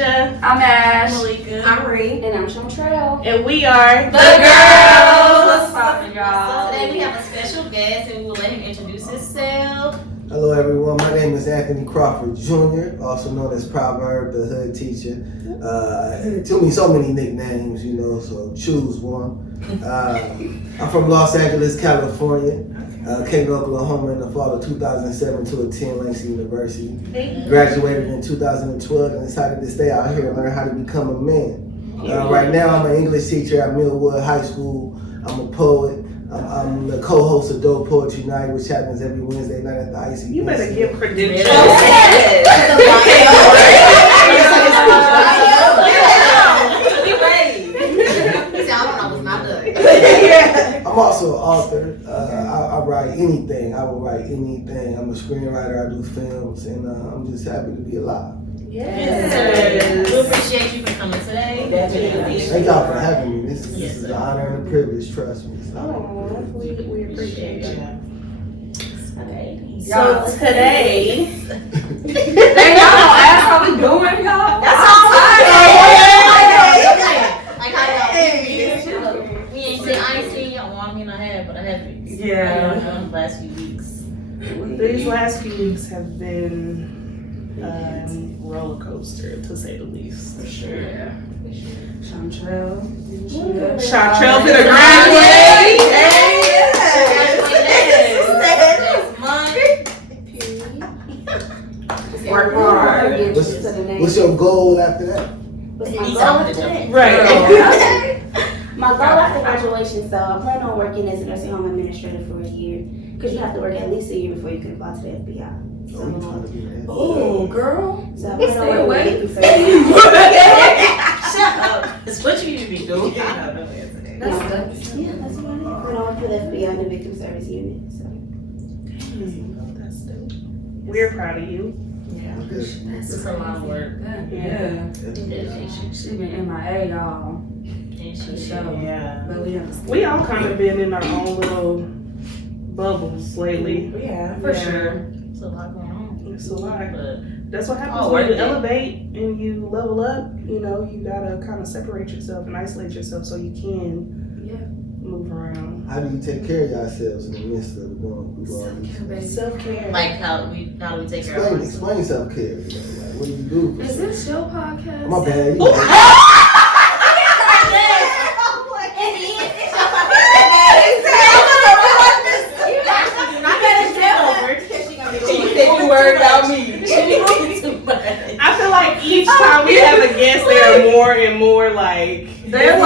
Quisha. I'm Ash. Malika. I'm Ree. And I'm Shontrell. And we are The Girls. What's poppin', y'all? So today we have a special guest and we will let him introduce himself. Hello everyone, my name is Anthony Crawford Jr., also known as Pravurb, the hood teacher. It took me so many nicknames, you know, so choose one. I'm from Los Angeles, California. Came to Oklahoma in the fall of 2007 to attend Langston University. Graduated in 2012 and decided to stay out here and learn how to become a man. Right now I'm an English teacher at Millwood High School. I'm a poet. I'm the co-host of Dope Poetry Night, which happens every Wednesday night at the IC. You better give credentials. I'm also an author. I write anything. I will write anything. I'm a screenwriter. I do films, and I'm just happy to be alive. Yes. We appreciate you for coming today. Thank y'all for having me. This is an honor and a privilege. Trust me. We appreciate you. Okay. So today, Hey, y'all don't ask how we doing, y'all? That's all I ain't seen y'all. Well, I mean, I have, but I haven't. Yeah. The last few weeks. these last few weeks have been roller coaster, to say the least. For sure. Yeah. Shontrell. Shontrell finna graduate. Work hard. What's your goal after that? What's my goal after that? Right. My goal after graduation, so I plan on working as a nursing home administrator for a year. Because you have to work at least a year before you can apply to the FBI. Oh, you trying to be that? Oh, girl. So I plan on Stay working away. with people. Shut up. It's what you need to be doing. Yeah, that's what I did. I plan on working for the FBI in the victim service unit. So. That's dope. We're proud of you. It's a lot of work. Yeah. Dedication. She been MIA, y'all. And For she sure. Yeah. But we have We all kind of been in our own little bubbles lately. Yeah, for sure. It's a lot going on. It's a lot. But That's what happens Oh, when you worth it. elevate and you level up. You know, you gotta kind of separate yourself and isolate yourself so you can move around. How do you take care of yourselves in the midst of going through all these? Self-care. like how we take care of ourselves. Explain self-care. You know, like, what do you do? For Is this your podcast? My bad. You worried about me. I feel like each time we have a guest, they are more and more like. They're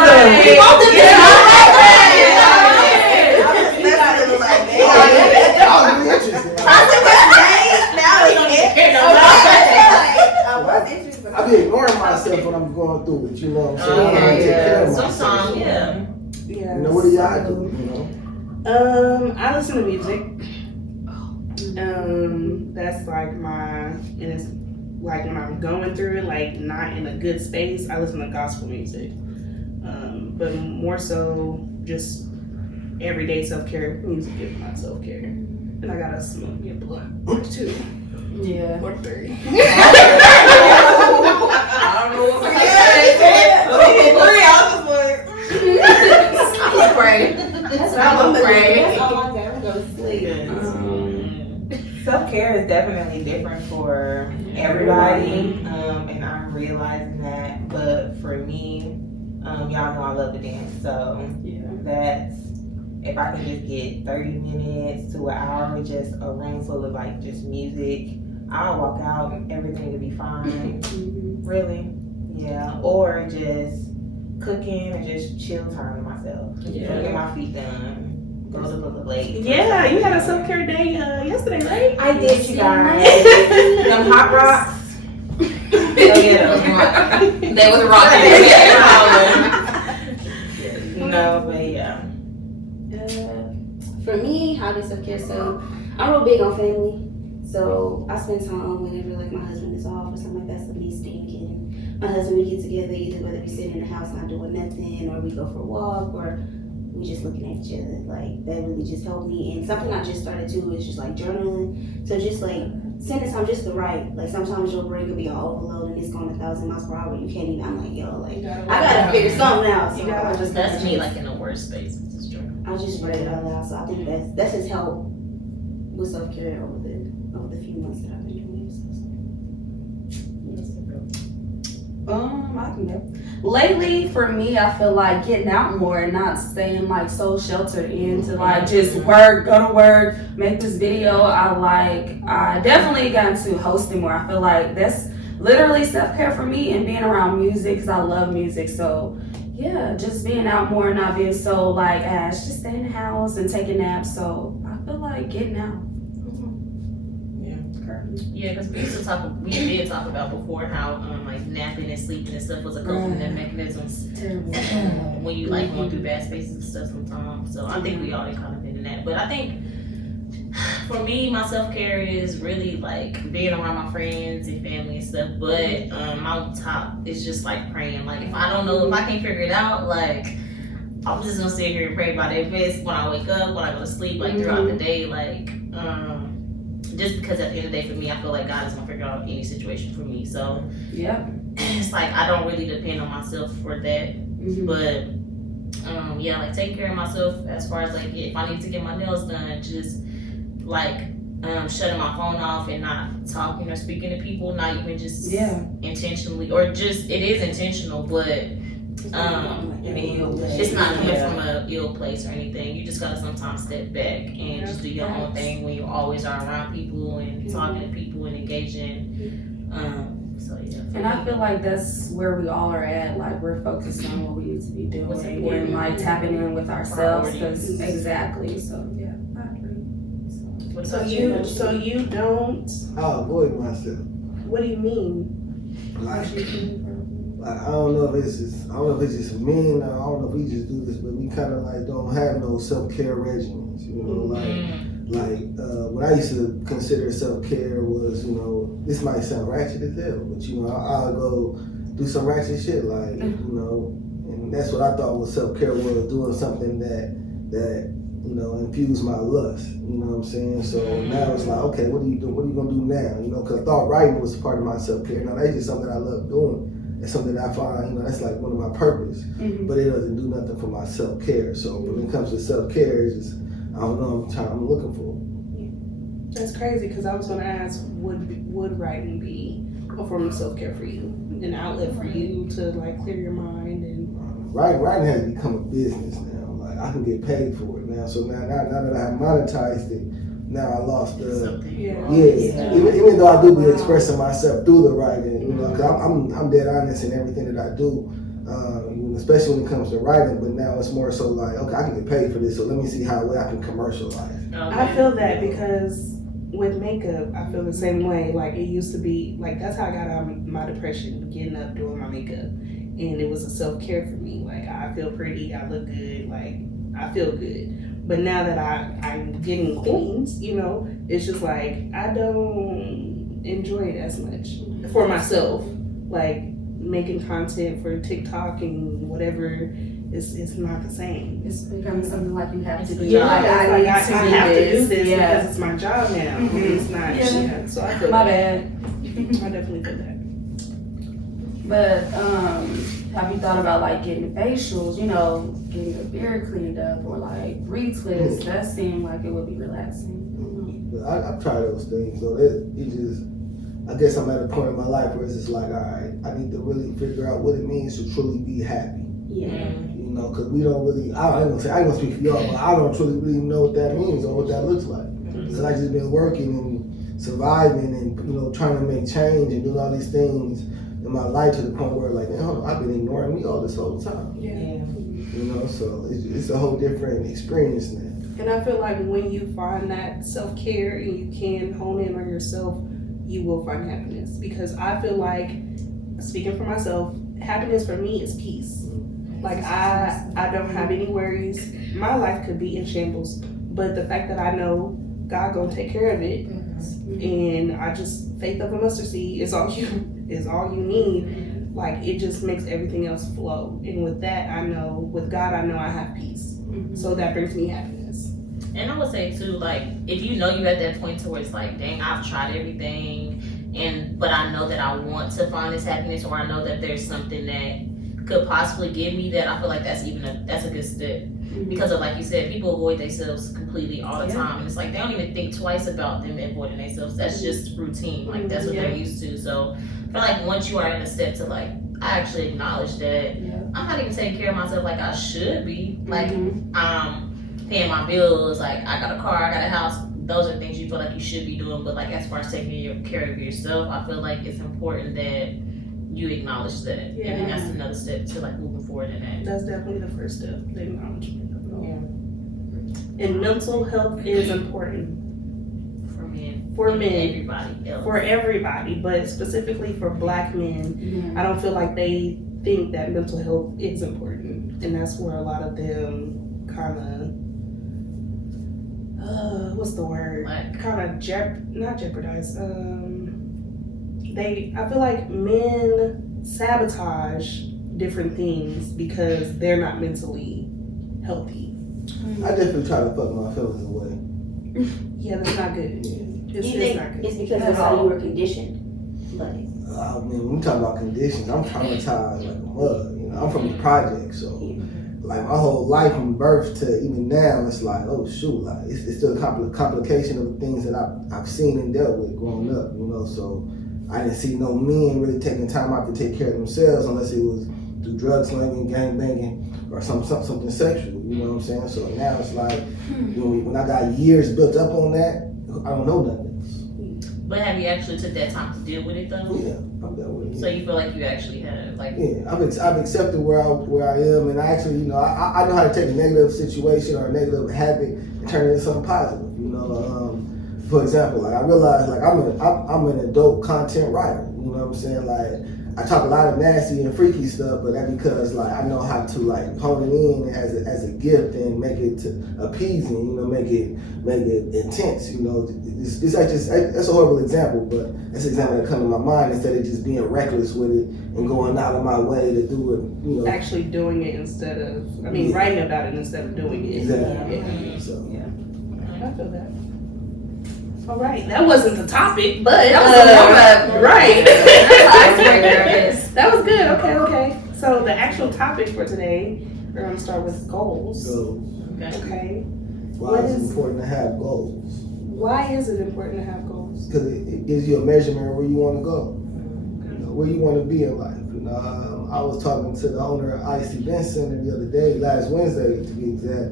I be ignoring myself when I'm going through it, you know what I'm saying? I gotta take care of myself. Sometimes, yeah. Yeah. You know, what do y'all do, you know? I listen to music. That's like and it's like when I'm going through it, like not in a good space, I listen to gospel music. But more so just everyday self-care music is my self-care. And I gotta smoke me a blunt or two. Yeah. Or three. I don't know what I'm afraid. That's all I got. Go to sleep. Self-care is definitely different for everybody, and I'm realizing that. But for me, y'all know I love to dance, so that's if I can just get 30 minutes to an hour with just a room full of like just music, I'll walk out and everything will be fine. Really, yeah. Or just cooking and just chill time to myself. Get my feet done. Go to the lake. Yeah, you had a self-care day yesterday, right? I did, you guys. Them hot rocks. They was rocking. No, but yeah. For me, how do self-care? So I'm real big on family. So I spend time whenever like my husband is off or something like that, so me stinking. My husband, we get together either whether we sit in the house not doing nothing, or we go for a walk, or we just looking at each other. Like that really just helped me. And something I just started to is just like journaling. So just like sending time just the right. Like sometimes your brain could be all overload and it's going 1,000 miles per hour. You can't even. I'm like, yo, like I gotta figure something out. So I just That's me, like in the worst space. It's true. I just read it out loud. So I think that's just helped with self care over the few months that I've been doing this. I can go. Lately, for me, I feel like getting out more and not staying like so sheltered in to like just work, go to work, make this video. I definitely got into hosting more. I feel like that's literally self-care for me and being around music because I love music. So yeah, just being out more and not being so like Ash, just stay in the house and taking naps. So I feel like getting out. Yeah, because we did talk about before how like napping and sleeping and stuff was a coping mechanism. Terrible. When you like going through bad spaces and stuff sometimes. So I think we all kind of been in that. But I think for me, my self-care is really like being around my friends and family and stuff. But my top is just like praying. Like if I don't know, if I can't figure it out, like I'm just gonna sit here and pray about it. If it's when I wake up, when I go to sleep, like throughout the day, like just because at the end of the day for me, I feel like God is gonna figure out any situation for me. So Yeah. it's like I don't really depend on myself for that. But yeah, like taking care of myself as far as like if I need to get my nails done, just like shutting my phone off and not talking or speaking to people, not even just intentionally, or just it is intentional, but it's not coming from a ill place or anything. You just gotta sometimes step back and just do your own thing when you always are around people and talking to people and engaging. So yeah. And I feel like that's where we all are at. Like we're focused on what we need to be doing and like tapping in with ourselves. Cause exactly. So yeah, I agree. So you don't. I avoid myself. What do you mean? Like I don't know if it's just men, or I don't know if we just do this, but we kind of like don't have no self-care regimens, you know, like what I used to consider self-care was, you know, this might sound ratchet as hell, but you know, I'll go do some ratchet shit, like, you know, and that's what I thought was self-care, was doing something that you know, infuse my lust, you know what I'm saying? So now it's like, okay, what are you doing? What are you gonna do now? You know, because I thought writing was part of my self-care. Now that's just something I love doing. It's something that I find, you know, that's like one of my purpose, but it doesn't do nothing for my self-care. So when it comes to self-care, it's just, I don't know, I'm looking for. That's crazy, because I was gonna ask, would writing be a form of self-care for you, an outlet for you to like clear your mind and Writing has become a business now. Like I can get paid for it now. So now that I have monetized it, now I lost the even though I do be expressing myself through the writing, you know, because I'm dead honest in everything that I do, especially when it comes to writing. But now it's more so like, okay, I can get paid for this, so let me see how I can commercialize. I feel that because with makeup, I feel the same way. Like it used to be like that's how I got out of my depression, getting up doing my makeup, and it was a self-care for me. Like I feel pretty, I look good, like I feel good. But now that I'm getting queens, you know, it's just like I don't enjoy it as much for myself. Like making content for TikTok and whatever, it's not the same. It's becoming something like you have to do. Yeah, Like, I have to do this yeah. because it's my job now. It's not. Yeah. So I feel My that. bad. I definitely feel that. But have you thought about like getting facials, you know, getting your beard cleaned up or like retwist? That seemed like it would be relaxing. I've tried those things, so it just, I guess I'm at a point in my life where it's just like, all right, I need to really figure out what it means to truly be happy. Yeah. You know, because we don't really, I ain't gonna speak for y'all, but I don't truly really know what that means or what that looks like. Because I just been working and surviving and, you know, trying to make change and doing all these things in my life to the point where like, man, I've been ignoring me all this whole time. Yeah. You know, so it's a whole different experience now. And I feel like when you find that self-care and you can hone in on yourself, you will find happiness. Because I feel like, speaking for myself, happiness for me is peace. Like I don't have any worries. My life could be in shambles, but the fact that I know God gonna take care of it, and I just, faith of a mustard seed is all you need. Like it just makes everything else flow. And with that, I know, with God, I know I have peace. So that brings me happiness. And I would say too, like, if you know you're at that point to where it's like, dang, I've tried everything, but I know that I want to find this happiness, or I know that there's something that could possibly give me that, I feel like that's a good step. Because of, like you said, people avoid themselves completely all the time, and it's like they don't even think twice about them avoiding themselves. That's just routine, like that's what they're used to. So I feel like once you are in a step to like, I actually acknowledge that I'm not even taking care of myself like I should be, like paying my bills, like I got a car, I got a house. Those are things you feel like you should be doing, but like as far as taking care of yourself, I feel like it's important that you acknowledge that, and then that's another step to like moving forward in that. That's definitely the first step, the acknowledgement. And mental health is important For men, everybody else. for everybody, but specifically for Black men. I don't feel like they think that mental health is important, and that's where a lot of them kind of what's the word? Like, Kind of not jeopardize. I feel like men sabotage different things because they're not mentally healthy. I definitely try to fuck my feelings away. Yeah, that's not good. You It's think not good. it's because that's how you were conditioned? But When we talk about conditions, I'm traumatized like a mug. You know, I'm from the project, so like my whole life from birth to even now, it's like, oh shoot, like it's still a complication of the things that I've seen and dealt with growing up. You know, so I didn't see no men really taking time out to take care of themselves unless it was through drug slinging, gang banging, or something sexual. You know what I'm saying? So now it's like when I got years built up on that, I don't know nothing else. but have you actually took that time to deal with it though? Yeah, I'm done with it. So you feel like you actually have, like, Yeah, I've accepted where I am, and I actually, you know, I know how to take a negative situation or a negative habit and turn it into something positive. You know, for example, like I realize, like I'm an adult content writer. You know what I'm saying? Like I talk a lot of nasty and freaky stuff, but that's because like I know how to like hone it in as a gift and make it appeasing. You know, make it intense. You know, that's a horrible example, but that's an example that comes to my mind instead of just being reckless with it and going out of my way to do it. You know, Actually doing it instead of, writing about it instead of doing it. exactly. Yeah. So I feel that. All right, that wasn't the topic, but That was a warm-up. right. That's an icebreaker, I guess. That was good. Okay. So the actual topic for today, we're gonna start with goals. so Okay. why is it important to have goals? Why is it important to have goals? Because it gives you a measurement of where you want to go, you know, where you want to be in life. You know, I was talking to the owner of IC Event Center the other day, last Wednesday to be exact,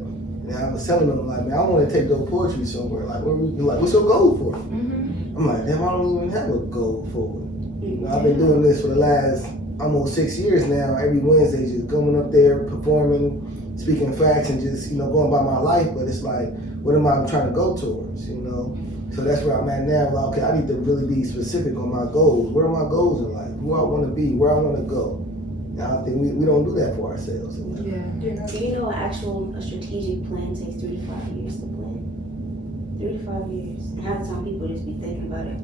and I was telling them like, man, I want to take dope poetry somewhere. Like, what's your goal for it? I'm like, damn, I don't even have a goal for it. You know, I've been doing this for the last almost 6 years now. Every Wednesday, just going up there, performing, speaking facts, and just going by my life. But it's like, what am I trying to go towards? You know. So that's where I'm at now. Like, okay, I need to really be specific on my goals. Where are my goals in life? Who I want to be? Where I want to go? And I think we don't do that for ourselves. do you know a strategic plan takes 3 to 5 years to plan? 3 to 5 years. And half the time people just be thinking about it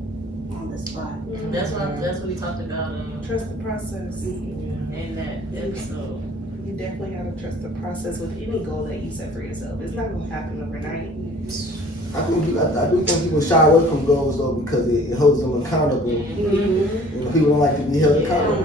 on the spot. that's what we talked about Trust the process. in that episode. You definitely gotta trust the process with any goal that you set for yourself. It's not gonna happen overnight. I do think people shy away from goals though because it holds them accountable. You know, people don't like to be held accountable.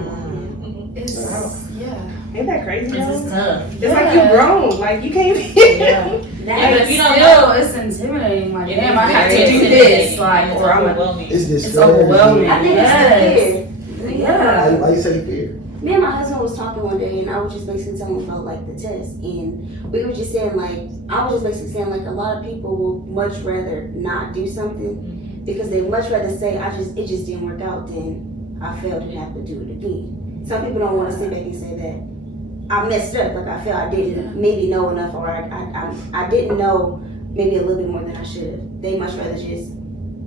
Ain't that crazy? This is though? tough. It's like you grown. Like you can't. But if you don't Still, know, it's intimidating. Like, it damn, is I have to very do intimidating. this. Like, It's or I'm overwhelming. It's just It's overwhelming. I think it's the fear. Yeah. Why you say fear? Me and my husband was talking one day, and I was just basically telling him about like the test, and we were just saying like, I was just basically saying like a lot of people will much rather not do something because they much rather say it just didn't work out than I failed and have to do it again. Some people don't want to sit back and say that I messed up, like I feel I didn't maybe know enough, or I didn't know maybe a little bit more than I should have. They much rather just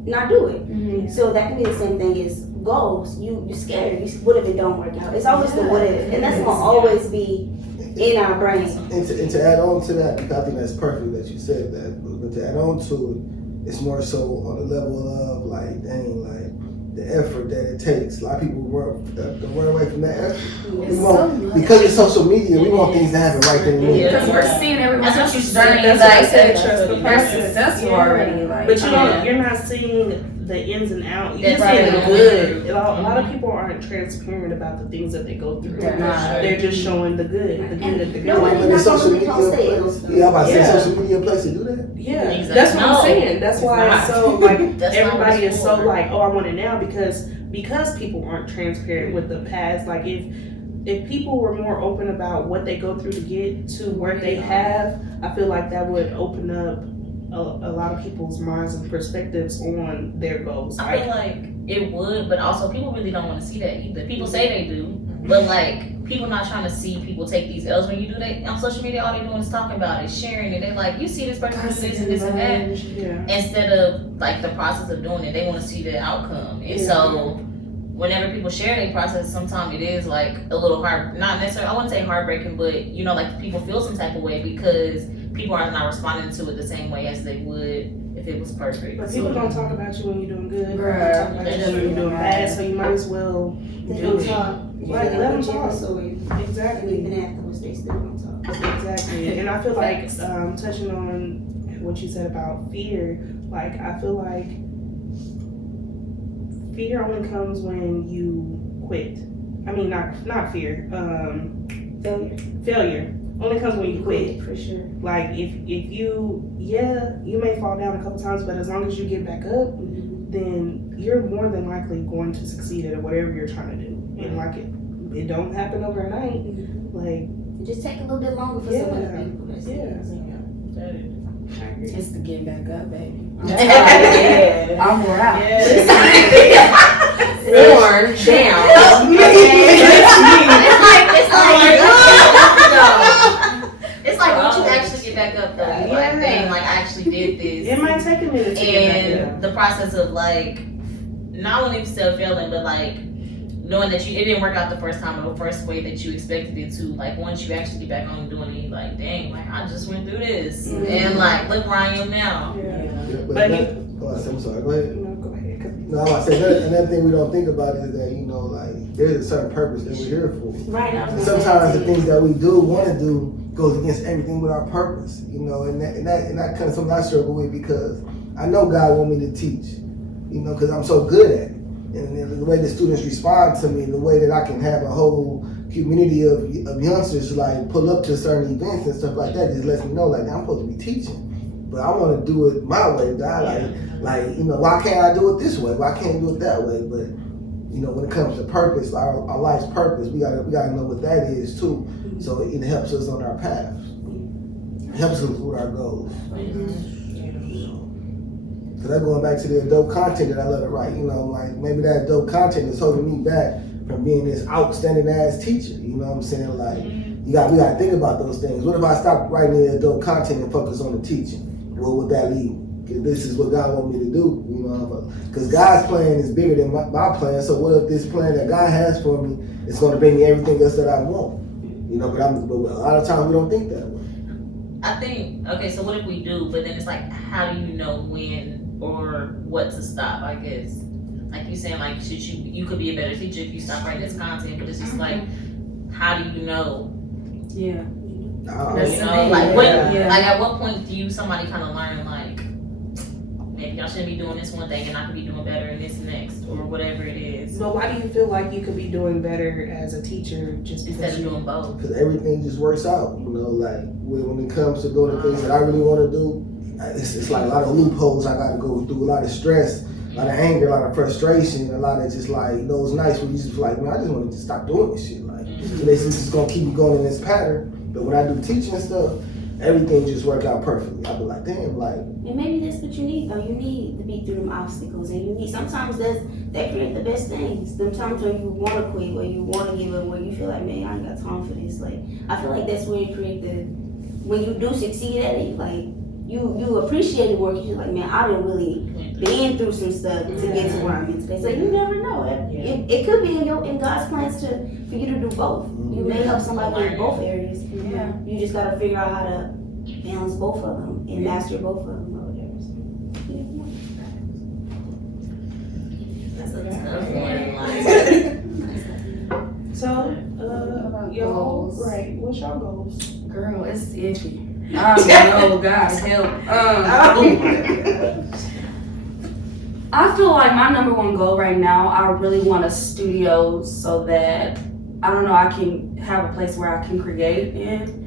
not do it. So that can be the same thing as goals. You're scared. What if it don't work out? It's always the what if, and that's gonna always be in our brain. And to add on to that, because I think that's perfect that you said that, but to add on to it, it's more so on the level of like, dang, like the effort that it takes. A lot of people run away from that effort. It's We want, so much. because it's social media, we want things to happen right then and there. Because we're seeing everyone That's what else's you said. journey, That's what I like said, they're trust the process. successful Yeah. already. Like, But you're not seeing the ins and outs. You're That's seeing the right. good. A lot of people aren't transparent about the things that they go through. They're not. They're just showing the good, the good, the good. Nobody But not the social gonna repost media, the L's. yeah, I'm about to say Yeah. social media place to do that. Yeah, Exactly. that's what No. I'm saying. That's why it's so like That's not what everybody it's is so for. like, oh, I want it now because people aren't transparent with the past. Like if people were more open about what they go through to get to where they have, I feel like that would open up a lot of people's minds and perspectives on their goals. I feel like it would, but also people really don't want to see that either. People say they do, but like people not trying to see people take these L's. When you do that on social media, all they doing is talking about it, sharing it. They like, you see this person do this and this and that, yeah. instead of like the process of doing it. They want to see the outcome, and so whenever people share their process, sometimes it is like a little hard, not necessarily, I wouldn't say heartbreaking, but you know, like people feel some type of way because people are not responding to it the same way as they would if it was perfect. But people don't talk about you when you're doing good. Bruh. They talk about you when you're doing bad, so you might as well They do don't it. talk. Like, let them talk. So Exactly. even afterwards, they still don't talk. Exactly. And I feel like touching on what you said about fear, like I feel like fear only comes when you quit. I mean, not fear. Failure only comes when you quit. For sure. Like if you you may fall down a couple times, but as long as you get back up, then you're more than likely going to succeed at whatever you're trying to do. And like it don't happen overnight. Like Just take a little bit longer for some other people. That's it. Just to get back up, baby. Yeah. I'm wore out. Worn down. It's like once you actually get back up though, you're like, dang, like I actually did this. it might take a minute to get back up. And the process of like not only still failing, but like knowing that it didn't work out the first time or the first way that you expected it to. Like once you actually get back on doing it, you're like, dang, like I just went through this, and like look where I am now. But I'm sorry. Go ahead. No, go ahead. No, I was saying another thing we don't think about is that like there's a certain purpose that we're here for. Right. And sometimes the things that we want to do goes against everything with our purpose, and that kind of something I struggle with because I know God want me to teach, because I'm so good at it, and the way the students respond to me, the way that I can have a whole community of youngsters like pull up to certain events and stuff like that just lets me know like I'm supposed to be teaching, but I want to do it my way. God, why can't I do it this way? Why can't I do it that way? But when it comes to purpose, our life's purpose, we gotta know what that is too. So it helps us on our paths. It helps us with our goals. So that's going back to the adult content that I love to write. Like maybe that adult content is holding me back from being this outstanding ass teacher. You know what I'm saying? Like we gotta think about those things. What if I stop writing the adult content and focus on the teaching? What would that lead me? This is what God wants me to do, because God's plan is bigger than my plan. So what if this plan that God has for me is going to bring me everything else that I want? But a lot of times we don't think that way. I think, okay, so what if we do, but then it's like, how do you know when or what to stop, I guess? Like you saying, like, you could be a better teacher if you stop writing this content, but it's just like, how do you know? Yeah. Like at what point do somebody kind of learn, like, maybe I shouldn't be doing this one thing and I could be doing better in this next, or whatever it is. But why do you feel like you could be doing better as a teacher just Instead because of doing both? Because everything just works out, like when it comes to doing the things that I really want to do, it's like a lot of loopholes I got to go through, a lot of stress, a lot of anger, a lot of frustration, a lot of just like those nights where you just like, man, I just want to just stop doing this shit. Like, this is just gonna keep me going in this pattern. But when I do teaching stuff, everything just work out perfectly. I be like, damn, like. And maybe that's what you need, though. You need to be through them obstacles, and sometimes they create the best things. Them times when you want to quit, where you want to give up, where you feel like, man, I ain't got time for this. Like, I feel like that's where you create when you do succeed at it, like, you appreciate the work. You're like, man, I done really been through some stuff to get to where I'm at today. So you never know. It could be in God's plans for you to do both. You may help somebody in both areas. Yeah. You just got to figure out how to balance both of them and master both of them or whatever. So, That's a tough one. Like, So, y'all, goals? right? What's your goals? Girl, it's iffy. I don't know, God help. I feel like my number one goal right now, I really want a studio so that, I don't know, I can have a place where I can create in.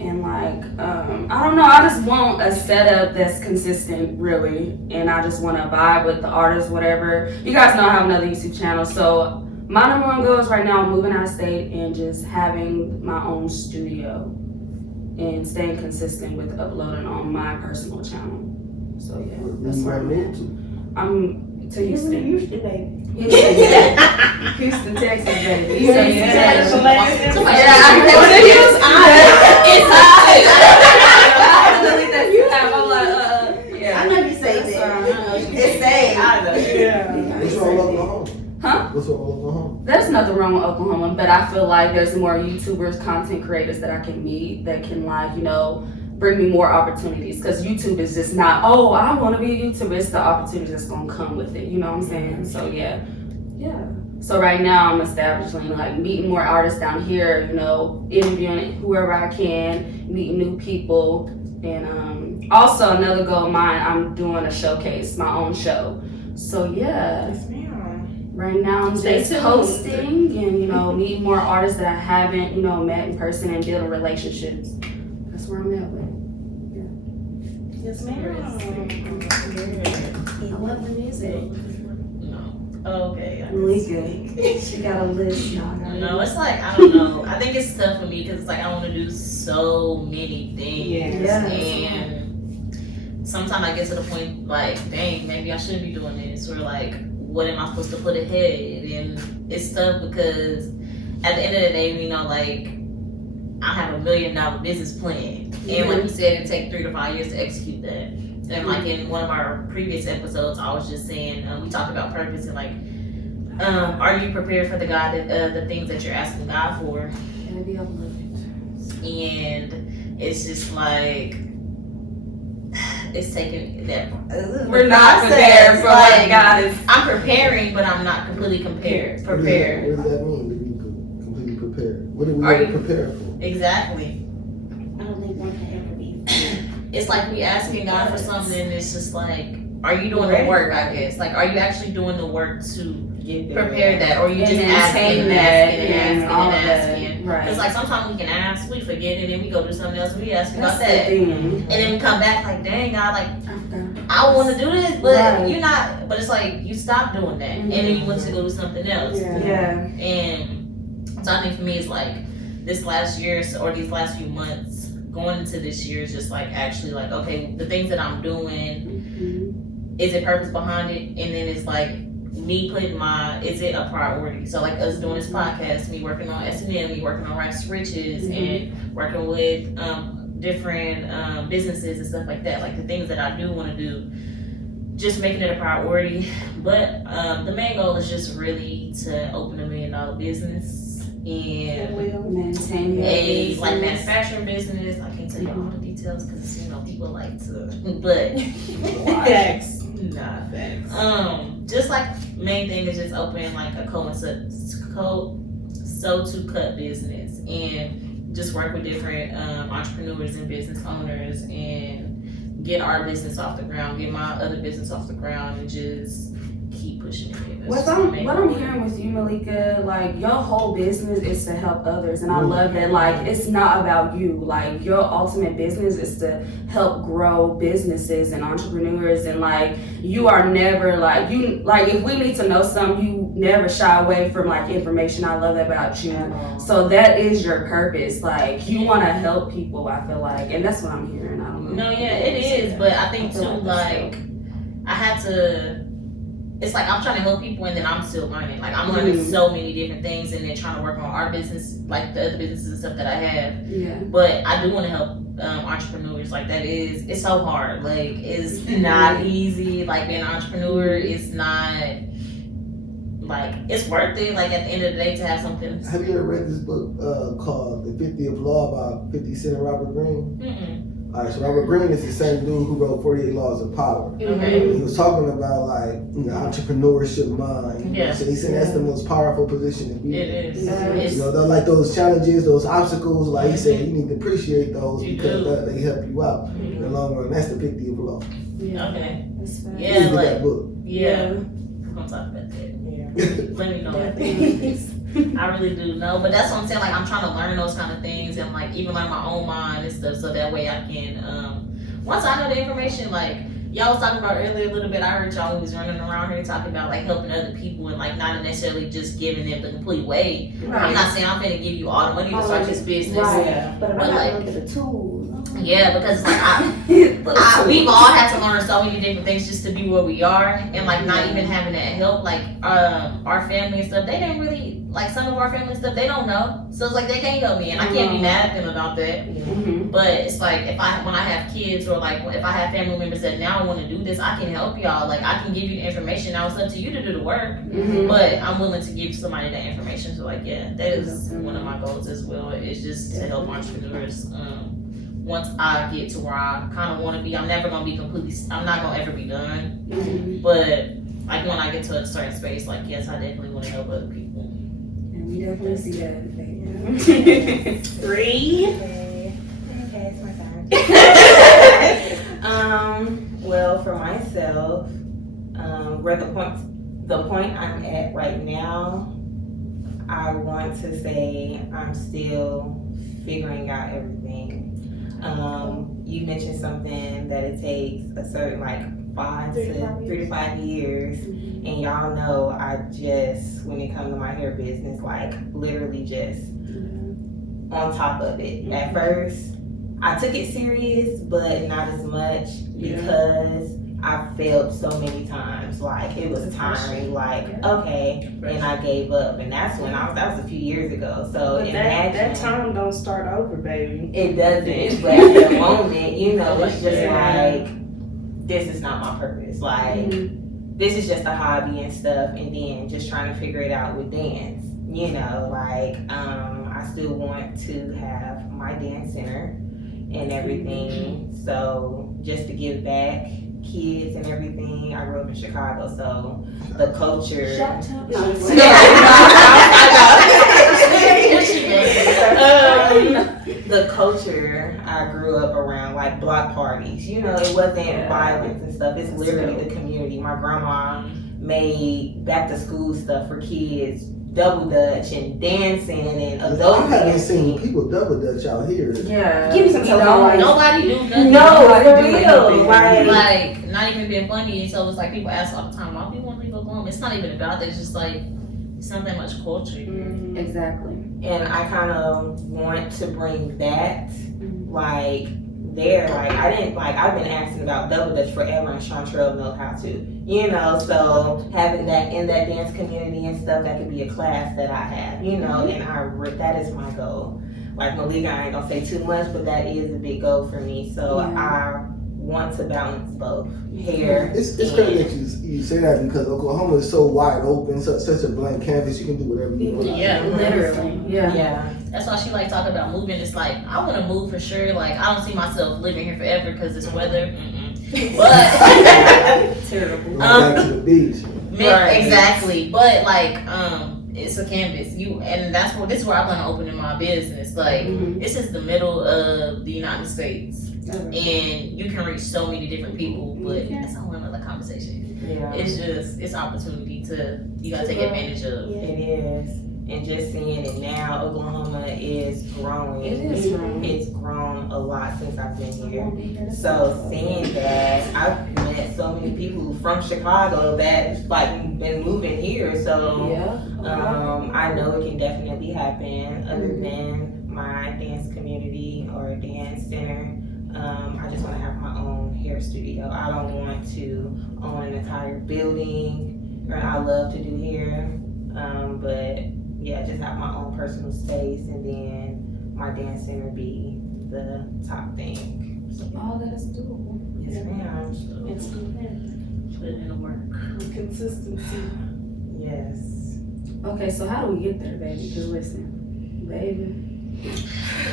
And like, I don't know, I just want a setup that's consistent, really. And I just want to vibe with the artists, whatever. You guys know I have another YouTube channel. So my number one goal is right now moving out of state and just having my own studio. And staying consistent with uploading on my personal channel. So yeah, that's where I'm at. I'm to Houston. Houston, baby. Houston, Texas, baby. Yeah. somebody Yeah, I'm I know you say that. It's safe. Yeah. What's wrong with Oklahoma? Huh? What's wrong with Oklahoma? There's nothing wrong with Oklahoma, but I feel like there's more YouTubers, content creators that I can meet that can like, you know, bring me more opportunities. Because YouTube is just not, oh, I want to be a YouTuber. It's the opportunities that's going to come with it. You know what I'm saying? So yeah. So right now I'm establishing like meeting more artists down here, you know, interviewing whoever I can, meeting new people. And also another goal of mine, I'm doing a showcase, my own show. So yeah. Yes, ma'am. Right now I'm Stay just tuned. hosting and, you know, meeting more artists that I haven't, you know, met in person and building relationships. That's where I'm at with. Yes, ma'am. I love the music. okay. Malika, she got a list, y'all. No, it's like, I don't know. I think it's tough for me because it's like I want to do so many things. Yes. And sometimes I get to the point like, dang, maybe I shouldn't be doing this. Or like, what am I supposed to put ahead? And it's tough because at the end of the day, you know, like, I have $1 million business plan. And like you said, it takes 3 to 5 years to execute that. And like in one of our previous episodes, I was just saying, we talked about purpose and like, are you prepared for the things that you're asking God for? And it's just like, it's taking that. We're not prepared for what God is. I'm preparing, but I'm not completely prepared. What does that mean to be completely prepared? What are we Are you- prepared for? Exactly. I don't think one can ever be. It's like we asking God for something, and it's just like, are you doing the work? I guess like, are you actually doing the work to prepare that, or you And just asking maintain and that asking and all and of that. asking? Right. Because like sometimes we can ask, we forget it, and we go do something else, and we ask about That's the that, thing. and then we come back like, dang God, like Okay. I want to do this, but Right. you're not. But it's like you stop doing that, and then you want to go do something else. Yeah. And so I think for me, it's like this last year or these last few months going into this year is just like actually like, okay, the things that I'm doing, is it purpose behind it? And then it's like me putting is it a priority? So like us doing this podcast, me working on S&M, me working on Rice to Riches, and working with different businesses and stuff like that. Like the things that I do want to do, just making it a priority. But the main goal is just really to open $1 million business and Maintain your a business. like manufacturing business. I can't tell you all the details because you know people like to, but Facts. nah. Just like main thing is just opening like a sew to cut business and just work with different entrepreneurs and business owners and get our business off the ground, get my other business off the ground, and just keep pushing it. What I'm hearing with you, Malika, like your whole business is to help others, and I love that. Like it's not about you. Like your ultimate business is to help grow businesses and entrepreneurs, and like you are never like if we need to know something, you never shy away from like information. I love that about you. So that is your purpose. Like you want to help people. I feel like, and that's what I'm hearing. I don't know. No, yeah, it is, but I think too, like I had to. It's like I'm trying to help people and then I'm still learning. Like I'm learning so many different things and then trying to work on our business, like the other businesses and stuff that I have. Yeah. But I do want to help entrepreneurs. Like it's so hard. Like it's not easy. Like being an entrepreneur is not like it's worth it. Like at the end of the day to have something. Have you ever read this book called The 50th Law by 50 Cent and Robert Greene? All right, so Robert Greene is the same dude who wrote 48 Laws of Power. Okay. He was talking about like entrepreneurship mind. Yeah. So he said that's the most powerful position to be in. It is. You know, like those challenges, those obstacles, like he said, you need to appreciate those You because do. they help you out in the long run. That's the epitome of love. Okay. That's fine. Yeah, Read like, that book. yeah. I'm gonna talk about that. Yeah. Let me know what I really do know, but that's what I'm saying. Like, I'm trying to learn those kind of things and like even learn my own mind and stuff, so that way I can. Once I know the information, like y'all was talking about earlier a little bit, I heard y'all was running around here talking about like helping other people and like not necessarily just giving them the complete way. I'm not saying I'm gonna give you all the money to start this business. Right. Yeah. But if But I like- gotta look at the tools. Yeah, because like we've all had to learn so many different things just to be where we are, and like not even having that help. Like our family and stuff, they didn't really like some of our family stuff. They don't know, so it's like they can't help me, and I can't be mad at them about that. But it's like when I have kids or like if I have family members that now want to do this, I can help y'all. Like I can give you the information. Now it's up to you to do the work, but I'm willing to give somebody that information. So like that is one of my goals as well. Is just to help entrepreneurs. Once I get to where I kind of want to be, I'm never gonna be I'm not gonna ever be done. But like when I get to a certain space, like yes, I definitely want to help other people. And we definitely see that in the 3. Okay, it's my turn. Well, for myself, where the point I'm at right now, I want to say I'm still figuring out everything. You mentioned something that it takes a certain like 3 to 5 years, and y'all know I just when it comes to my hair business, like literally just on top of it. At first, I took it serious, but not as much because I failed so many times. Like it was tiring. Like okay, and I gave up, and that's when that was a few years ago. So But that time don't start over, baby. it doesn't. But at the moment, you know, it's just like this is not my purpose. Like this is just a hobby and stuff, and then just trying to figure it out with dance. You know, like I still want to have my dance center and everything. So just to give back. Kids and everything. I grew up in Chicago, so the culture. The culture I grew up around, like block parties. You know, it wasn't violence and stuff. It's literally the community. My grandma made back to school stuff for kids, double dutch and dancing and adult I haven't dancing. seen people double dutch out here. Yeah. Give me some time. Nobody do nothing. No, Nobody for do real. anything. Like not even being funny. So it's like people ask all the time, why do you want to leave Oklahoma? It's not even about that. It's just like it's not that much culture. Exactly. And I kind of want to bring that, like, there. Like, I've been asking about double dutch forever, and Shontrell knows how to, you know. So having that in that dance community and stuff, that could be a class that I have, you know. And that is my goal. Like Malika, I ain't gonna say too much, but that is a big goal for me. So I want to balance both hair. It's crazy that you say that because Oklahoma is so wide open, such a blank canvas. You can do whatever you want. Yeah, Literally. Yeah. Yeah. That's why she like talking about moving. It's like I want to move for sure. Like I don't see myself living here forever because this weather. But Terrible. Going back to the beach. Right. exactly. But like it's a canvas. And this is where I plan on opening my business. Like this is the middle of the United States. And you can reach so many different people, but that's a whole another conversation. Yeah. It's opportunity you gotta take advantage of. It is. And just seeing it now, Oklahoma is growing. It is growing. It's grown a lot since I've been here. So seeing that, I've met so many people from Chicago that like been moving here. So I know it can definitely happen. Other than my dance community or dance center, I just want to have my own hair studio. I don't want to own an entire building. I love to do hair, but yeah, just have my own personal space, and then my dance center be the top thing. So, All that is doable. yes, ma'am. It's Put it in the work. consistency. Yes. Okay, so how do we get there, baby? Because listen, baby,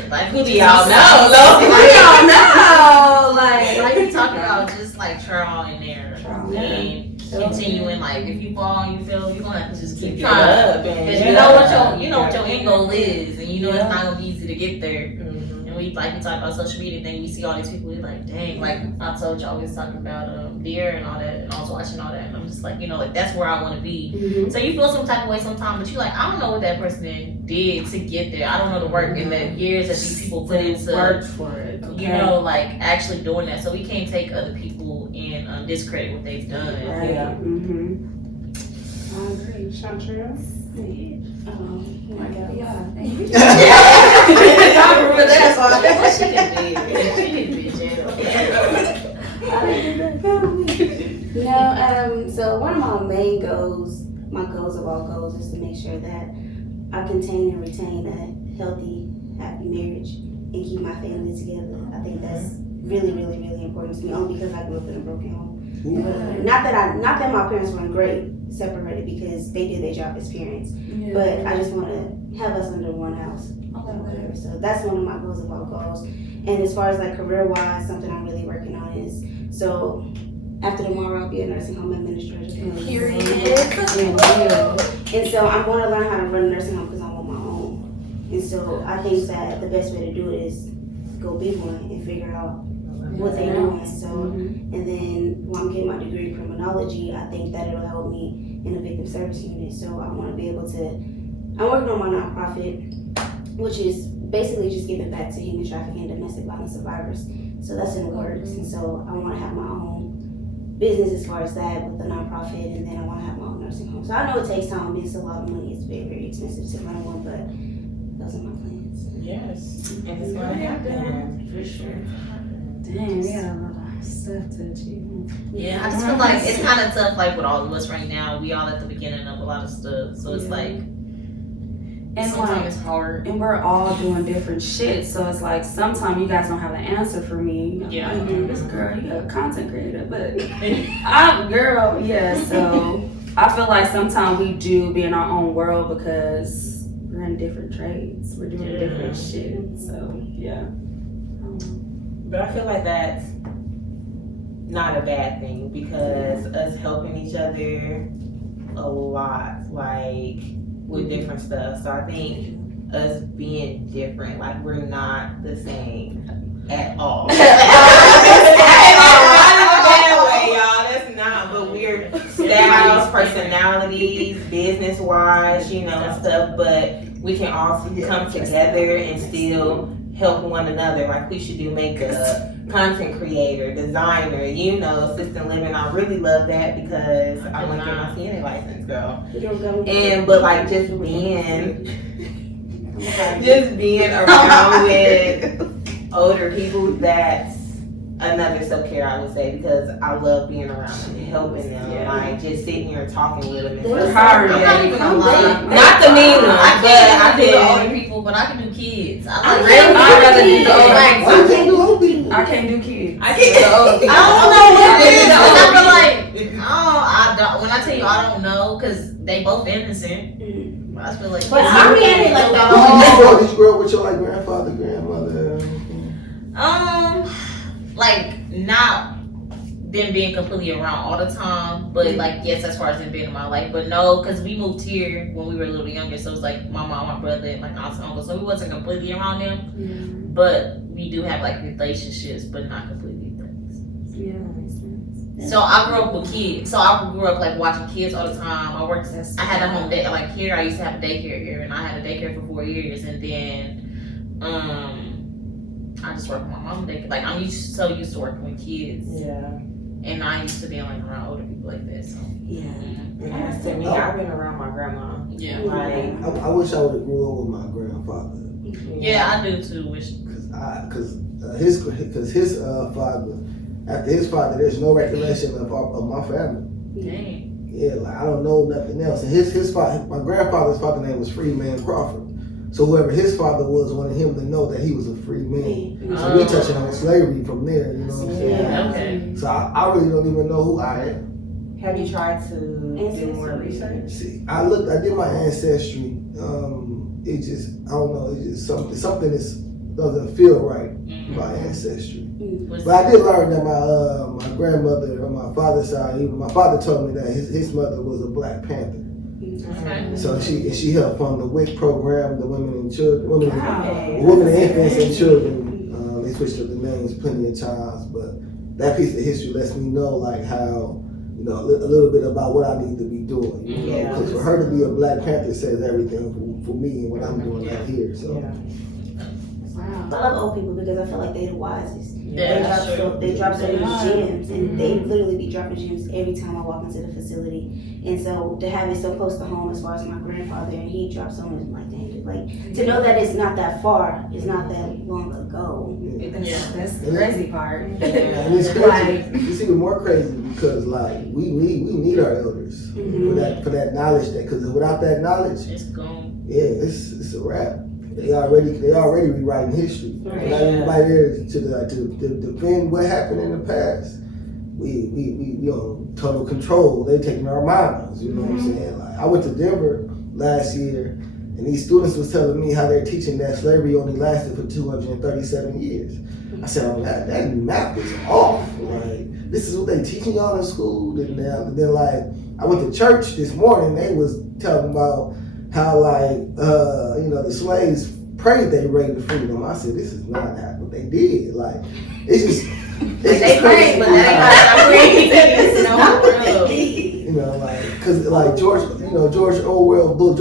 Like who do y'all y'all know? know? We don't know. Like we talking about just like trial and error Trial. and continuing. Like if you fall and you fail, you're gonna have to just keep Get trying. up Because and you know what your end goal is, and you know Yeah. it's not gonna be easy to get there. Mhm. And we talk about social media thing. We see all these people. We're like, dang. Like I told y'all, we was talking about Deer and all that, and I was watching all that, and I'm just like, like that's where I want to be. Mm-hmm. So you feel some type of way sometimes, but you like, I don't know what that person did to get there. I don't know the work and the years that these people put into Work for it. like actually doing that. So we can't take other people and discredit what they've done. Right. Yeah. I agree. Shontrell? Oh my God. Yeah. I remember that song. She didn't be jail. No, so one of my main goals, my goals of all goals, is to make sure that I contain and retain a healthy, happy marriage and keep my family together. I think that's really, really, really important to me, only because I grew up in a broken home. Not that my parents weren't great, separated, because they did their job as parents, but I just want to have us under one house. Whatever. So that's one of my goals of all goals. And as far as like career-wise, something I'm really working on is, so after tomorrow I'll be a nursing home administrator. Period. And so I'm going to learn how to run a nursing home because I want my own. And so I think that the best way to do it is go be one and figure out what they're doing. So, and then when I'm getting my degree in criminology, I think that it'll help me in the victim service unit. So I want to be able to, I'm working on my nonprofit, which is basically just giving back to human trafficking and domestic violence survivors. So that's in the works. And so I want to have my own business as far as that with the nonprofit, and then I want to have my own nursing home. So I know it takes time, it's a lot of money, it's very, very expensive to run one, but those are my plans. Yes, and it's gonna happen for sure. Dang, we got a lot of stuff to achieve. Yeah, I just feel like it's kind of tough. Like with all of us right now, we all at the beginning of a lot of stuff, so it's like. And Sometimes it's hard. And we're all doing different shit, so it's like sometimes you guys don't have an answer for me. Yeah. Like, this girl, you a content creator, but I'm girl, yeah. So I feel like sometimes we do be in our own world because we're in different trades. We're doing different shit. So yeah. But I feel like that's not a bad thing because us helping each other a lot, like with different stuff. So I think us being different, like we're not the same at all. Not in a bad way, y'all. That's not. But we're styles, personalities, business wise, and stuff. But we can all come together and still help one another. Like Quisha do makeup, content creator, designer, assistant living. I really love that because I want to get my CNA license, girl. But like just being around with older people, that's another self-care, I would say, because I love being around them, helping them, like just sitting here talking with them. And I'm not even gonna lie. Not the mean ones, I but can't do the I older people, but I can do kids. I'd rather do the old Why can't do old people? I can't do kids. can't do the old people. I don't know what it is. I feel like I don't. When I tell you I don't know, because they both innocent. But I feel like. But I mean, like Did you grow up with your grandfather, grandmother? Like not them being completely around all the time, but like yes, as far as them being in my life, but no, because we moved here when we were a little younger, so it's like my mom, my brother, and like aunts and uncles, so we wasn't completely around them, but we do have like relationships, but not completely things. Yeah, that makes sense. So I grew up with kids, so I grew up like watching kids all the time. I had a home day, like here I used to have a daycare here, and I had a daycare for 4 years, and then I just work with my mom daycare. Like I'm so used to working with kids. Yeah. And I used to be like around older people like that. So Yeah. To me, I've been around my grandma. yeah. Like, I wish I would have grew up with my grandfather. Yeah, I do too. Wish. Cause his father, after his father, there's no recollection of my family. Dang. Yeah, like I don't know nothing else. And his father, my grandfather's father's name was Freeman Crawford. So whoever his father was wanted him to know that he was a free man. So we touching on slavery from there, you know what I'm saying? Yeah, okay. So I really don't even know who I am. have you tried to do more research? See, I did my ancestry. it just, I don't know, it's just something that doesn't feel right about ancestry. But I did learn that my grandmother on my father's side, even my father told me that his mother was a Black Panther. Okay. So she helped fund the WIC program, the Women and Children, Women and Infants and Children. They switched up the names plenty of times, but that piece of history lets me know like how, you know, a little bit about what I need to be doing. You know, because for her to be a Black Panther says everything for me and what I'm doing right here. So. I love old people because I feel like they're the wisest. Yeah, They drop so many gems, and they literally be dropping gems every time I walk into the facility. And so to have it so close to home, as far as my grandfather, and he dropped so much, I'm like, dang, dude, like to know that it's not that far, it's not that long ago. That's the crazy part. And it's crazy. It's even more crazy because like we need our elders for that knowledge. Because without that knowledge, It's gone. yeah, it's a wrap. They already rewriting history. Right. Not everybody there to defend what happened in the past. We on total control. They taking our minds. You know what I'm saying? Like I went to Denver last year, and these students was telling me how they're teaching that slavery only lasted for 237 years. I said, oh, that map is off. Like this is what they teaching y'all in school. Then like I went to church this morning. They was talking about how like you know the slaves prayed they ready to freedom. I said this is not what they did. Like it's just They prayed, but that ain't how they prayed. You know, like because like George Orwell was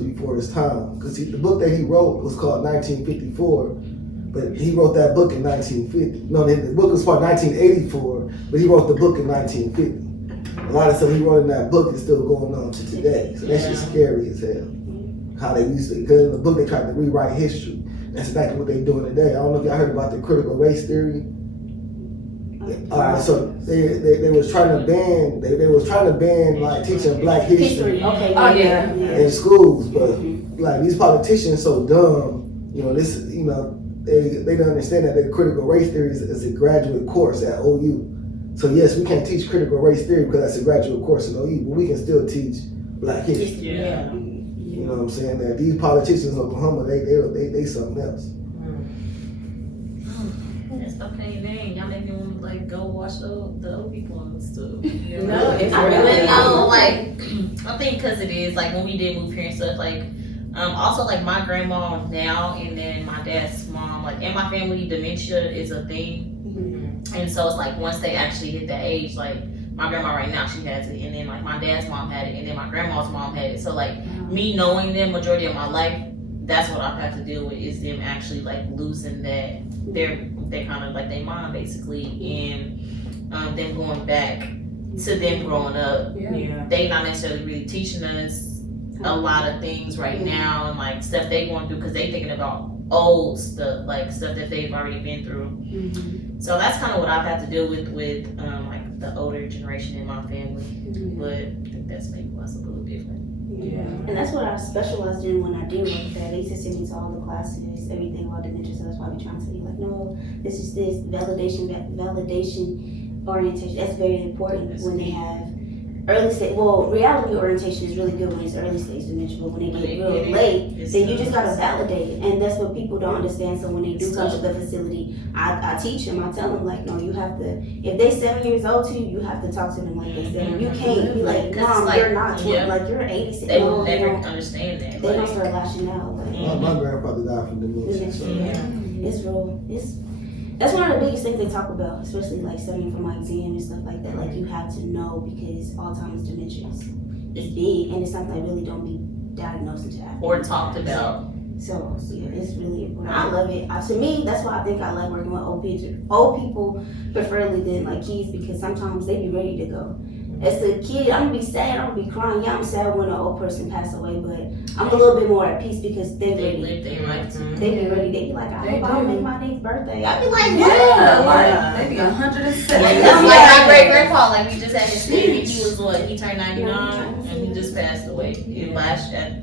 before his time because the book that he wrote was called 1954, but he wrote that book in 1950. No, the book was called 1984, but he wrote the book in 1950. A lot of stuff he wrote in that book is still going on to today. So that's just scary as hell. How they used to, because in the book they tried to rewrite history. That's exactly what they're doing today. I don't know if y'all heard about the critical race theory. Alright, so they was trying to ban like teaching Black history Okay. in schools, but like these politicians so dumb, you know, they don't understand that the critical race theory is a graduate course at OU. So yes, we can't teach critical race theory because that's a graduate course in OU, but we can still teach Black history. Yeah. You know what I'm saying? That these politicians in Oklahoma, they something else. That's okay, dang. Y'all make me want to like go watch the old people and stuff. You know? No, it's I really really not. know, like, I think because it is, like, when we did move here and stuff, like, also, like, my grandma now and then my dad's mom, like, in my family, dementia is a thing. And so it's like, once they actually hit that age, like, my grandma right now, she has it, and then, like, my dad's mom had it, and then my grandma's mom had it. So, like, me knowing them majority of my life, that's what I've had to deal with, is them actually, like, losing that, they're kind of like their mom, basically, and them going back to them growing up. They not necessarily really teaching us a lot of things right now, and like stuff they going through because they thinking about old stuff, like stuff that they've already been through. So that's kind of what I've had to deal with like the older generation in my family. But I think that's maybe what's a little different. And that's what I specialized in when I did work there. They used to send me to all the classes, everything about dementia. So that's why we're trying to be like, no, this is this validation orientation. That's very important when they have early stage. Well, reality orientation is really good when it's early stage dementia, but when they get real late, then you just gotta validate it, and that's what people don't understand. So when they do come to the facility, I teach them. I tell them like, no, you have to. If they 7 years old to you, you have to talk to them like they 7. You can't be like, Mom, like, you're not 20, like you're 86. They No, will they never don't. understand that. They don't start lashing out. Like, My grandfather died from dementia. So. it's real. That's one of the biggest things they talk about, especially like studying for my exam and stuff like that. Like you have to know because Alzheimer's dementia is big and it's something that really don't be diagnosed until after. Or talked about. So yeah, it's really important. I love it. To me, that's why I think I like working with old people preferably than like kids because sometimes they be ready to go. As a kid, I'm gonna be sad, I'm gonna be crying. Yeah, I'm sad when an old person passed away, but I'm a little bit more at peace because they Live their life too. They be ready. They be like, I hope I'll make my next birthday. I be like, They be 107. Like my great grandpa, like we just had his baby. He was what? He turned 99, and he just passed away at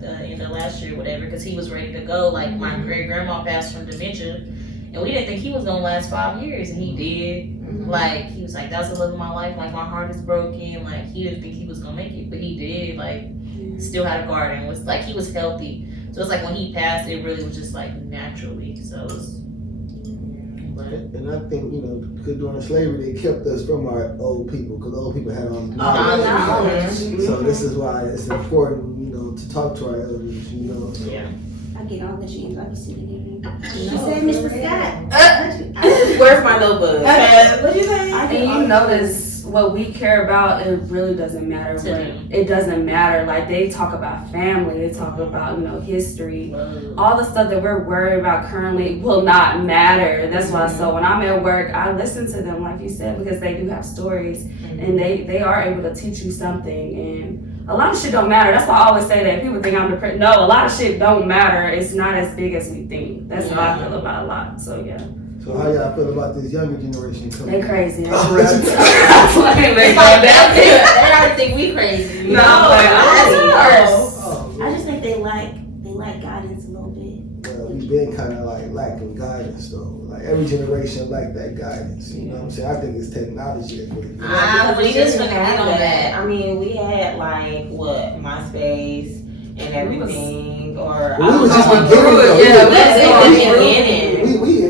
the end of last year, whatever. Because he was ready to go. Like my great grandma passed from dementia, and we didn't think he was gonna last 5 years, and he did. Like, he was like, that's the love of my life. Like, my heart is broken. Like, he didn't think he was gonna make it, but he did. Like, still had a garden. Was like, he was healthy. So it's like when he passed, it really was just like naturally. So it was. And I think, you know, because during slavery, they kept us from our old people, because old people had all the knowledge. So this is why it's important, you know, to talk to our elders, you know. So. Yeah. I get all the dreams. I be sitting there. She said, Mr. Scott. Where's my notebook? What you say? And you notice what we care about, it really doesn't matter. It doesn't matter. Like, they talk about family, they talk about, you know, history. All the stuff that we're worried about currently will not matter. That's why, so when I'm at work, I listen to them, like you said, because they do have stories, and they are able to teach you something. And a lot of shit don't matter. That's why I always say that. People think I'm depressed. No, a lot of shit don't matter. It's not as big as we think. That's how I feel about a lot. So yeah. So how y'all feel about this younger generation coming? They crazy. They They already think we crazy. No, that's worse. I just think they like guidance a little bit. Well, we've been kind of like lacking guidance, though. Like every generation lack that guidance. You know what I'm saying? I think it's technology that's really good. We just gonna get on that. I mean, we had like what, MySpace and everything, or We was just beginning,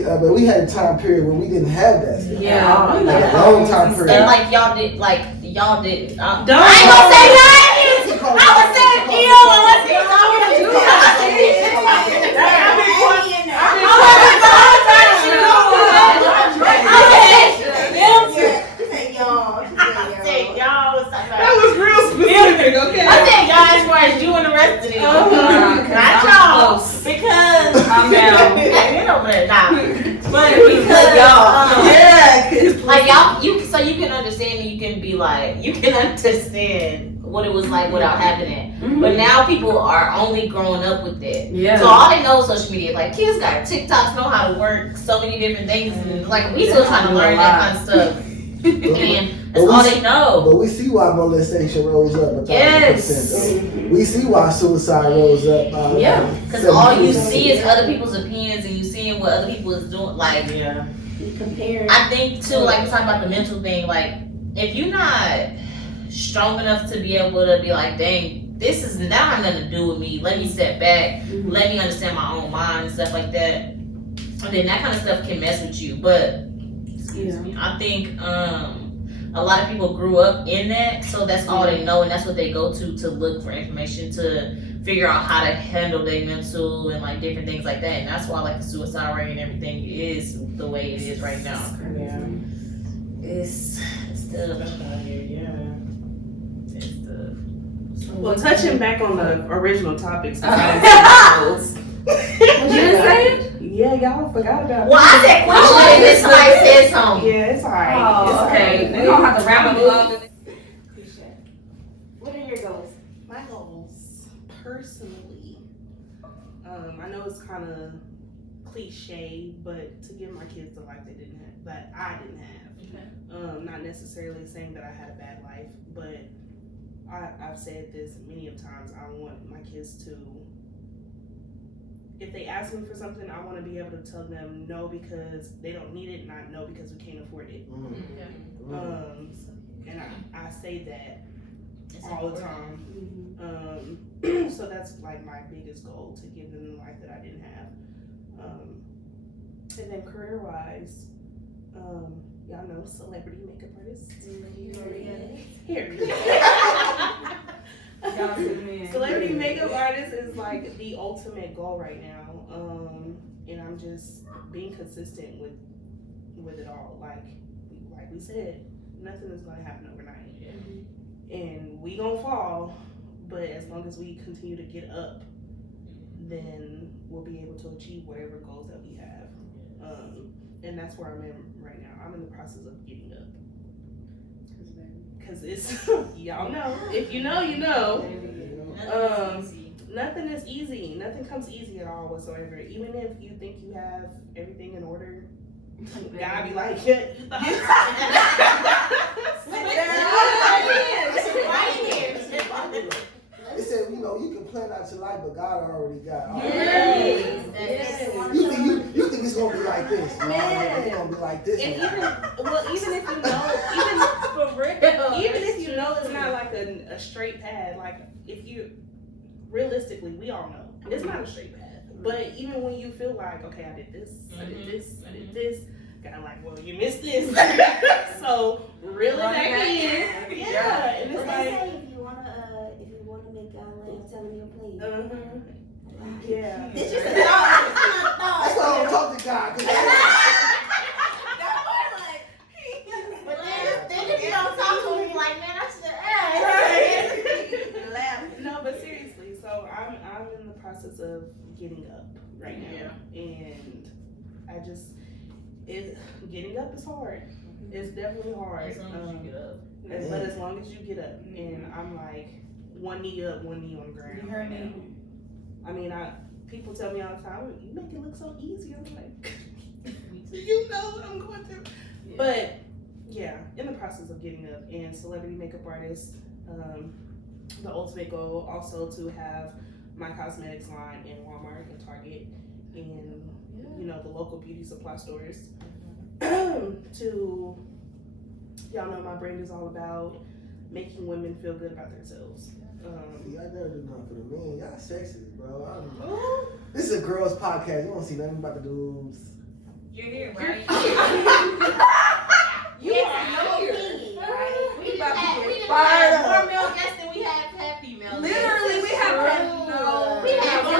though. But we had a time period when we didn't have that stuff. Yeah. Like a long time period. And like y'all did. Don't. I ain't gonna say nothing. I was saying deal unless he's talking to you. That was real specific, okay? I said y'all as far as you and the rest of them. Not y'all. Because I'm down. get over there, nah. But because y'all, like y'all, so you can understand, and you can be like, you can understand what it was like without having it. But now people are only growing up with it. Yeah. So all they know is social media. Like, kids got TikToks, know how to work so many different things. And like, we still trying to learn that kind of stuff. And that's all they know. But we see why molestation rose up 1,000%. We see why suicide rose up. Because all you see is other people's opinions, and you seeing what other people is doing. Like, You compare. I think too, like we're talking about the mental thing. Like, if you're not strong enough to be able to be like, dang, this is that have nothing to do with me. Let me step back. Let me understand my own mind and stuff like that. And then that kind of stuff can mess with you. But I think a lot of people grew up in that, so that's all they know, and that's what they go to look for information, to figure out how to handle their mental and like different things like that. And that's why like the suicide rate and everything is the way it is right now. Yeah. It's tough out here, It's tough. Well, touching back on the original topics. You didn't say it? Yeah, y'all forgot about it. Well, I said Quisha, and then somebody said something. Yeah, it's alright. Oh, It's okay. alright. We're gonna have to wrap it up. What are your goals? My goals, personally, I know it's kind of cliche, but to give my kids the life they didn't have, that I didn't have. Not necessarily saying that I had a bad life, but I've said this many of times. I want my kids to, if they ask me for something, I want to be able to tell them no because they don't need it, not no because we can't afford it. And I say that all the time. So that's like my biggest goal, to give them the life that I didn't have. And then career-wise, y'all know celebrity makeup artist. Here. Celebrity makeup artist is like the ultimate goal right now. And I'm just being consistent with it all. Like we said, nothing is gonna happen overnight. And we gonna fall, but as long as we continue to get up, then we'll be able to achieve whatever goals that we have. And that's where I'm in right now. I'm in the process of getting up. Cause it's, y'all know, if you know, you know. Nothing is easy. Nothing comes easy at all whatsoever. Even if you think you have everything in order, God be like, yeah, you thought. They said, you know, you can plan out your life, but God already got all Yes. You think it's gonna be like this? look like this. And now. even if you know, For real. even if you know it's not like a straight path, like if you realistically, we all know it's not a straight path. But even when you feel like, okay, I did this, I did this, kind of like, well, you missed this, so reel it back in. Yeah, and it's But they like, say if you wanna make God laugh, tell him your plan. Yeah. This just a That's why I don't talk to God. 'Cause But then if you don't talk to him, like, man, I should have asked. No, but seriously, so I'm in the process of getting up right now, and I just getting up is hard. It's definitely hard. As long as you get up. But as long as you get up, and I'm like one knee up, one knee on the ground. You heard me. I mean, people tell me all the time, you make it look so easy. I'm like, you know what I'm going through. Yeah. But yeah, in the process of getting up, and celebrity makeup artist. The ultimate goal also to have my cosmetics line in Walmart and Target and the local beauty supply stores. To y'all know my brand is all about making women feel good about themselves. See, I never do nothing for the men. Y'all sexy, bro. I don't know. This is a girls' podcast. You don't see nothing about the dudes. You're here, right? You have no opinion, right? We about to We get didn't fired have more up. male guests than we have female. Literally, we have no. We have We more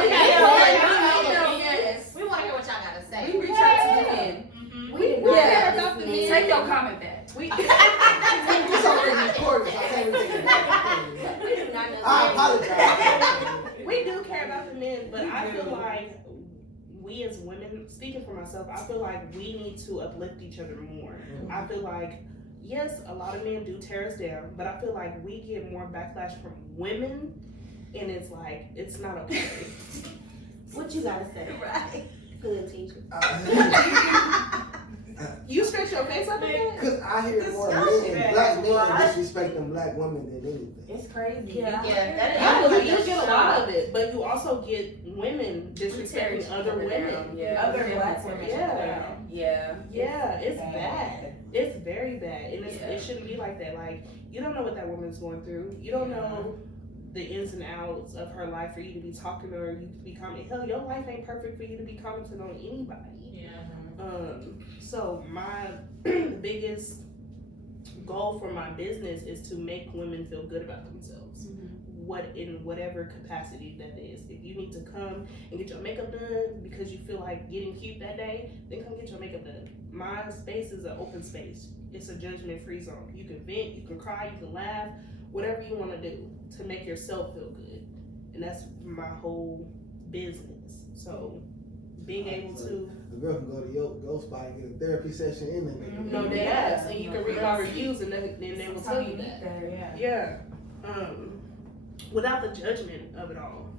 yes. We want to hear what y'all got to say. We reach out to the men. We did not Yeah. have this man. Take your comment back. It's already recorded, so I can't even take it back. We do not know. I apologize. We do care about the men, but I feel like we as women, speaking for myself, I feel like we need to uplift each other more. I feel like, yes, a lot of men do tear us down, but I feel like we get more backlash from women, and it's like, it's not okay. What you gotta say? Right. Good teacher. You stretch your face up again? Because I hear more Disgusting. men, black men disrespecting black women than anything. It's crazy. Yeah. I feel like you get a lot of it, but you also get women disrespecting other women. Yeah. Other black women. Yeah. Yeah. Yeah, it's bad. It's very bad, and Yeah. it shouldn't be like that. Like, you don't know what that woman's going through. You don't know the ins and outs of her life for you to be talking to her, you to be commenting. Hell, your life ain't perfect for you to be commenting on anybody. Yeah. So my biggest goal for my business is to make women feel good about themselves. In whatever capacity that is. If you need to come and get your makeup done because you feel like getting cute that day, then come get your makeup done. My space is an open space. It's a judgment-free zone. You can vent, you can cry, you can laugh, whatever you want to do to make yourself feel good. And that's my whole business. So being able to A girl can go to your spot and get a therapy session in there. know their ass, and you can read my reviews, and then they will tell you that. Yeah. Without the judgment of it all,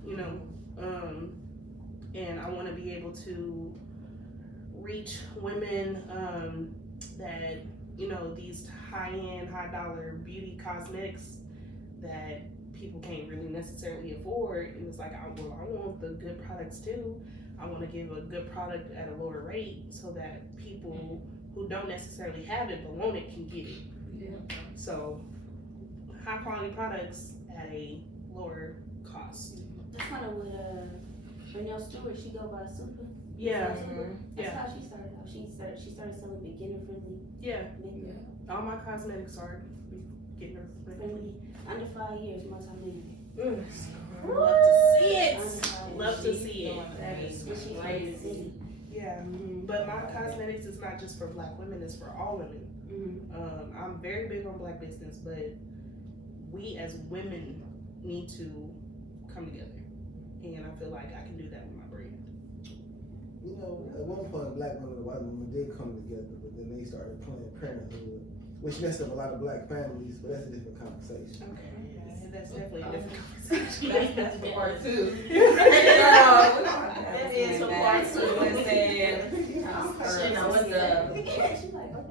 and I want to be able to reach women that, these high-end, high-dollar beauty cosmetics that people can't really necessarily afford. And it's like, I want the good products too. I want to give a good product at a lower rate so that people who don't necessarily have it but want it can get it. Yeah. So, high-quality products at a lower cost. That's kind of what Renelle Stewart, she go by Super. Yeah. That's how she started out. She started selling beginner friendly Yeah. makeup. All my cosmetics are beginner friendly. Under 5 years, multi-millionaire. Love to see Under it. 5 years. Love to see it. And she's from the city. Yeah. But my cosmetics is not just for black women, it's for all women. I'm very big on black business, but we as women need to come together. And I feel like I can do that with my brand. At one point, black women and white women did come together, but then they started Planned Parenthood, which messed up a lot of black families, but that's a different conversation. Okay. Yeah, that's definitely a different conversation. That's for part two. That is for part two. Listen. Shit, now what's up? She's like, okay.